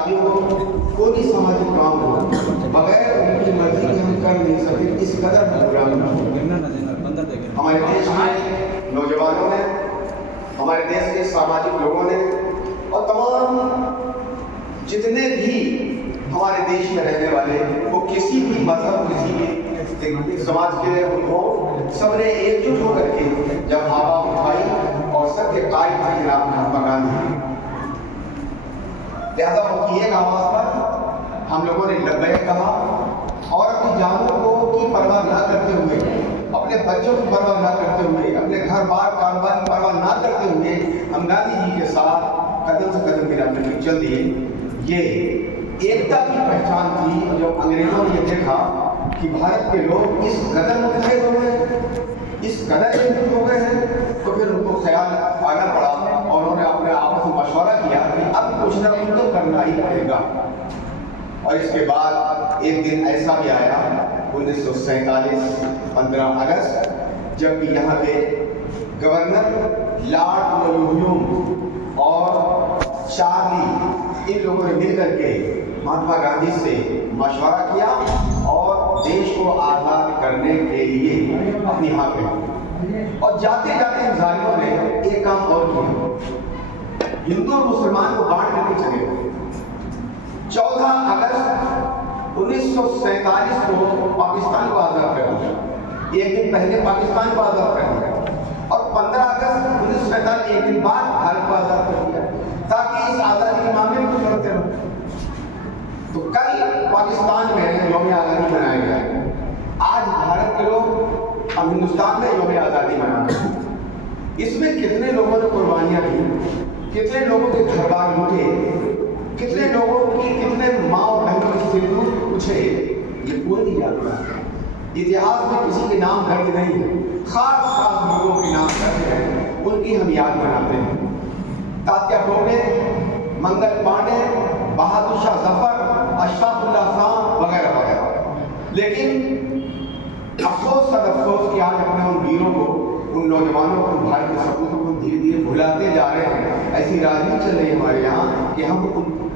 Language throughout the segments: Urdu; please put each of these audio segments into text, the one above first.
شادیوں کوئی بھی سماجی کام ہو بغیر ان کی مرضی کے ہم کر نہیں سکتے، اس قدر پروگرام ہمارے دیش کے نوجوانوں نے، ہمارے دیش کے سماجک لوگوں نے اور تمام جتنے بھی ہمارے دیش میں رہنے والے، وہ کسی بھی مذہب، کسی بھی سماج کے ہوں، سب نے ایک جٹ ہو کر کے جب آواز اٹھائی اور سب کے قائد تھے جناب مہاتما گاندھی، لہذا ان کی ایک آواز پر ہم لوگوں نے لبیک کہا اور اپنی جانوں کو کی پرواہ نہ کرتے ہوئے، اپنے بچوں کی پرواہ نہ کرتے ہوئے، اپنے گھر بار کاروبار کی پرواہ نہ کرتے ہوئے ہم گاندھی جی کے ساتھ قدم سے قدم ملا کر کے چل دیے۔ یہ ایکتا کی پہچان تھی۔ جب انگریزوں نے یہ دیکھا کہ بھارت کے لوگ اس قدر متحد ہو گئے، اس قدر ایک ہو گئے ہیں، تو پھر ان کو خیال آنا پڑا اور انہوں نے اپنے آپس میں مشورہ کیا کہ اب کچھ نہ کچھ تو کرنا ہی پڑے گا۔ اور اس کے بعد ایک دن ایسا بھی آیا 1947 15 اگست، جب کہ یہاں پہ گورنر لارڈ ملویوم اور چارلی ان لوگوں نے مل کر کے مہاتما گاندھی سے مشورہ کیا اور دیش کو آزاد کرنے کے لیے اپنی ہاں پہ، اور جاتے جاتے ان ظالموں نے ایک کام اور کیا، ہندو اور مسلمان کو بانٹ کر کے چلے گئے۔ 14 اگست 1947 کو پاکستان کو آزاد کر دیا، ایک دن پہلے پاکستان کو آزاد کر دیا، اور 15 اگست 1947 ایک دن بعد بھارت کو آزاد کر دیا، تاکہ اس آزادی کے معاملے میں کچھ کرتے رہو۔ تو کل پاکستان میں یوم آزادی منایا گیا ہے، آج بھارت کے لوگ اب ہندوستان میں یوم آزادی مناتے ہیں۔ اس میں کتنے لوگوں نے قربانیاں دی، کتنے لوگوں کے گھر بار لوٹے، کتنے لوگوں کی، کتنے ماں اور بہنوں کے سندور پوچھے، یہ کوئی نہیں جانتا۔ اتہاس میں کسی کے نام درج نہیں ہے، خاص خاص لوگوں کے نام درج ہیں، ان کی ہم یاد مناتے ہیں۔ تاتیا ٹوپے، منگل پانڈے، بہادر شاہ ظفر، اشفاق اللہ خان وغیرہ وغیرہ۔ لیکن افسوس سب افسوس کہ آج اپنے ان ویروں کو، ان نوجوانوں کو، بھائی کے سپوتوں کو دھیرے دھیرے بھلاتے جا رہے ہیں۔ ایسی راجنیتی چل رہی ہے ہمارے یہاں کہ ہم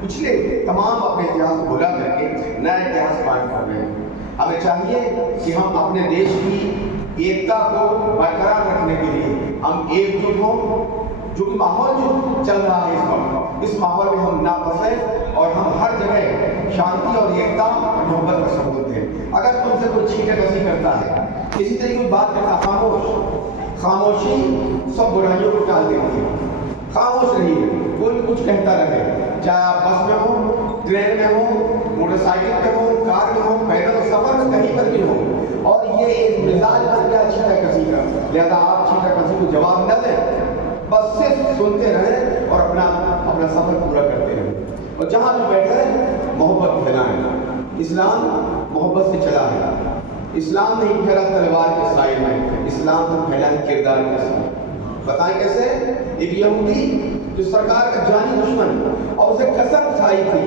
پچھلے تمام اپنے اتہاس کو بھلا کر کے نیا اتہاس قائم کر رہے ہیں۔ ہمیں چاہیے کہ ہم اپنے دیش کی ایکتا کو برقرار رکھنے کے لیے ہم ایک جٹ ہوں، جو کہ ماحول جو چل رہا ہے اس وقت، اس ماحول میں ہم نہ پھنسیں اور ہم ہر جگہ شانتی اور ایکتا اور محبت کا ثبوت دیں۔ اگر تم سے کوئی چھینکا کسی کرتا ہے، کسی طریقے کی بات کرتا، خاموشی سب برائیوں کو ٹال دیتی ہے۔ خاموش رہیے، کوئی کچھ کہتا رہے، چاہے آپ بس میں ہوں، ٹرین میں ہوں، موٹر سائیکل پہ ہوں، کار میں ہوں، پیدل سفر میں کہیں پر بھی ہوں، اور یہ ایک مزاج بن گیا چھینکا کسی کا، لہذا آپ چھینکا کسی کو جواب نہ دیں، بس صرف سنتے رہیں اور اپنا سفر پورا کرتے رہیں، اور جہاں بھی بیٹھے محبت پھیلائیں۔ اسلام محبت سے چلا ہے، اسلام نہیں پھیلا تلوار کے سائے میں، اسلام تو پھیلا ہے کردار کے سائے۔ بتائیں کیسے؟ ایک یہودی جو سرکار کا جانی دشمن، اور اسے قسم کھائی تھی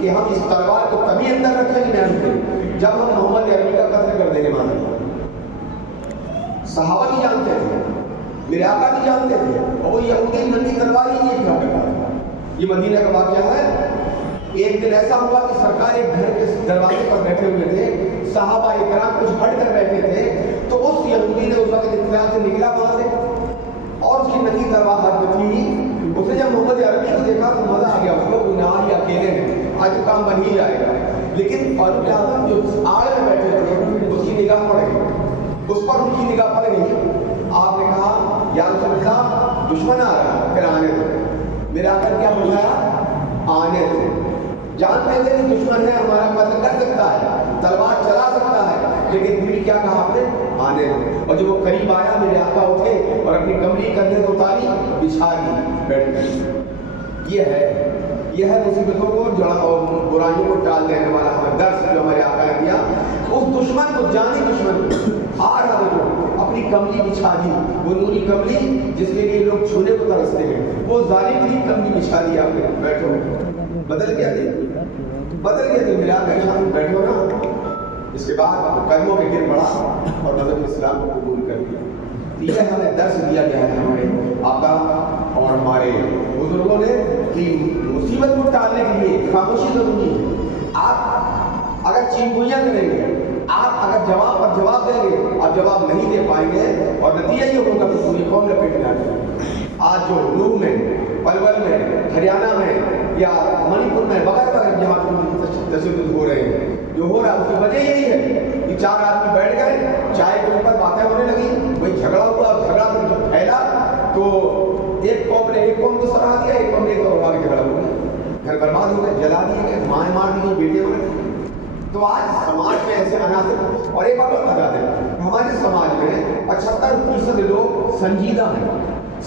کہ ہم اس تلوار کو تبھی اندر رکھیں گے جب ہم محمد عربی کا قتل کر دیں گے۔ صحابہ بھی جانتے تھے، میرے آقا بھی جانتے تھے، اور وہ یہودی ننگی تلوار ہی نہیں اٹھا کرتا۔ یہ مدینہ کا واقعہ ہے۔ ایک دن ایسا ہوا کہ سرکار ایک گھر کے دروازے پر بیٹھے ہوئے تھے، صحابہ اکرام کچھ ہٹ کر بیٹھے تھے، تو اس یہودی نے اس وقت اطلاع سے نکلا وہاں سے، اور اس کی ننگی تلوار ہاتھ میں تھی۔ اس نے جب محمد عربی کو دیکھا تو مزہ آ گیا اس کو، نہ ہی اکیلے ہیں، آج کام بن ہی جائے گا۔ لیکن فاروق اعظم جو آڑ میں بیٹھے تھے، اس کی نگاہ پڑ گئی، اس پر ان کی نگاہ پڑ گئی۔ آپ نے کہا یا رسول اللہ دشمن آ رہا ہے، پھر آنے دو۔ میرا آقا کیا بجھایا؟ آنے دو۔ جانتے تھے کہ دشمن ہے، ہمارا قتل کر سکتا ہے، تلوار چلا سکتا ہے، لیکن پھر کیا کہا آپ نے؟ آنے دو۔ اور جب وہ قریب آیا، میرے آقا اٹھے اور اپنی کمری کندھے کو اتاری، بچھا دی، بیٹھ گئی۔ یہ ہے مصیبتوں کو اور برائیوں کو ٹال دینے والا ہمیں درس جو ہمارے آقا نے دیا۔ اس دشمن کو، جانی دشمن کو، آ رہا کو اپنی کملی بچھا دی، وہ نوری کملی جس کے لیے لوگ چھونے کو ترستے ہیں، وہ ظالم کی کملی بچھا دی۔ آپ نے بیٹھو، بدل گیا دل، بدل گیا دل، میرے آقا شام بیٹھو نا۔ اس کے بعد قدموں میں گر پڑا اور مذہب اسلام کو قبول کر لیا۔ یہ ہمیں درس دیا گیا ہے ہمارے آقا اور ہمارے بزرگوں نے کہ مصیبت کو ٹالنے کے لیے خاموشی ضروری ہے. آپ اگر چینگوئیاں کریں گے، آپ اگر جواب پر جواب دیں گے، آپ جواب نہیں دے پائیں گے اور نتیجہ یہ ہوگا کہ پوری قوم لپیٹ میں آ جائے گی. آج جو نوح میں، پلول میں، ہریانہ میں یا منی پور میں وغیرہ جہاں تشدد ہو رہے ہیں، جو ہو رہا ہے اس کی وجہ یہی ہے کہ 4 آدمی بیٹھ گئے، چائے کے اوپر باتیں ہونے لگی، وہی جھگڑا ہوا، جھگڑا جب پھیلا تو ایک قوم نے ایک قوم کو سراہ دیا، ایک قوم نے ایک قوم آگے جھگڑا ہو گیا، گھر برباد ہو گئے، جلا دیے گئے، مائیں مار دی گئی، بیٹیاں مار دی. تو آج سماج میں ایسے عناصر، اور ایک بات اور بتا دیں، ہمارے سماج میں 75% لوگ سنجیدہ ہیں،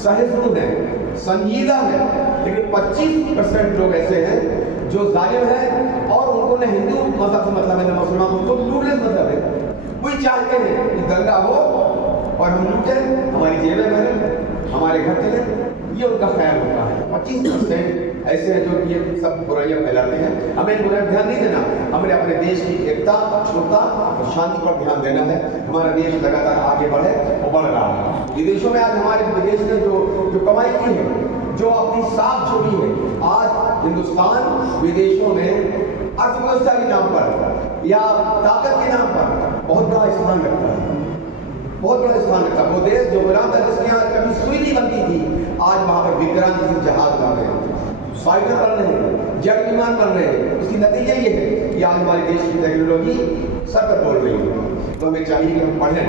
سہذب ہیں، سنجیدہ ہیں، لیکن 25% لوگ ایسے ہیں جو ظالم ہیں اور ان کو نہ ہندو مذہب سے مطلب ہے نہ مسلمان، ان کو پلورلس مذہب ہے. وہی چاہتے ہیں کہ دنگا ہو اور ہم لوٹیں، ہماری جیبیں بھریں، ہمارے گھر چلیں، یہ ان کا خیال ہوتا ہے. 25% ایسے ہیں جو یہ سب برائیاں پھیلاتے ہیں. ہمیں ان برائیاں دھیان نہیں دینا، ہمیں اپنے دیش کی ایکتا، اکشرتا اور شانتی پر دھیان دینا ہے. ہمارا دیش لگاتار آگے بڑھے اور بڑھ رہا ہے. ودیشوں میں آج ہمارے دیش نے جو کمائی کی ہے، جو اپنی ساکھ چھوڑی ہے، آج ہندوستان ودیشوں میں ارتھ ویوستھا کے نام پر یا طاقت کے نام پر بہت بڑا استھان رکھتا ہے، بہت بڑا استھان رکھتا ہے. وہ دیش جو غلام تھا، جس کے یہاں کبھی سوئی نہیں بنتی تھی، آج وہاں پر وکرانت جیسے جہاز بن رہے ہیں، فائٹر بن رہے ہیں، جیٹ ومان بن رہے ہیں. اس کی نتیجہ یہ ہے کہ آج ہمارے دیش کی ٹیکنالوجی سر پر بول رہی ہے. تو ہمیں چاہیے کہ ہم پڑھیں،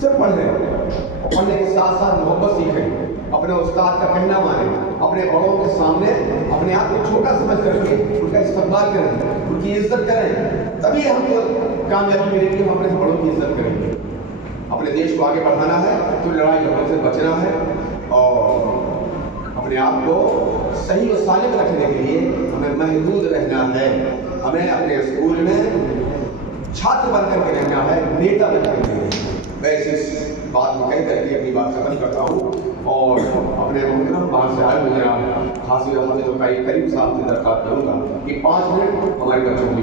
صرف پڑھیں اور پڑھنے کے ساتھ ساتھ محبت سیکھیں، اپنے استاد کا کہنا مانیں، اپنے بڑوں کے سامنے اپنے آپ کو چھوٹا سمجھ کر کے ان کا استقبال کریں، ان کی عزت کریں. تبھی ہم کو کامیابی ملے گی. ہم اپنے بڑوں کی عزت کریں گے. اپنے دیش کو آگے بڑھانا ہے تو لڑائی جھگڑوں سے بچنا ہے اور اپنے آپ کو صحیح و سالم رکھنے کے لیے ہمیں محدود رہنا ہے. ہمیں اپنے اسکول میں چھاتر بن کر کے رہنا ہے، نیتا بن کر کے. میں اس بات کو کہہ کر کے اپنی بات ختم کرتا ہوں اور اپنے محترم باہر سے آئے ہوئے جناب حافظ کریم صاحب سے درخواست کروں گا کہ 5 منٹ ہمارے بچوں کی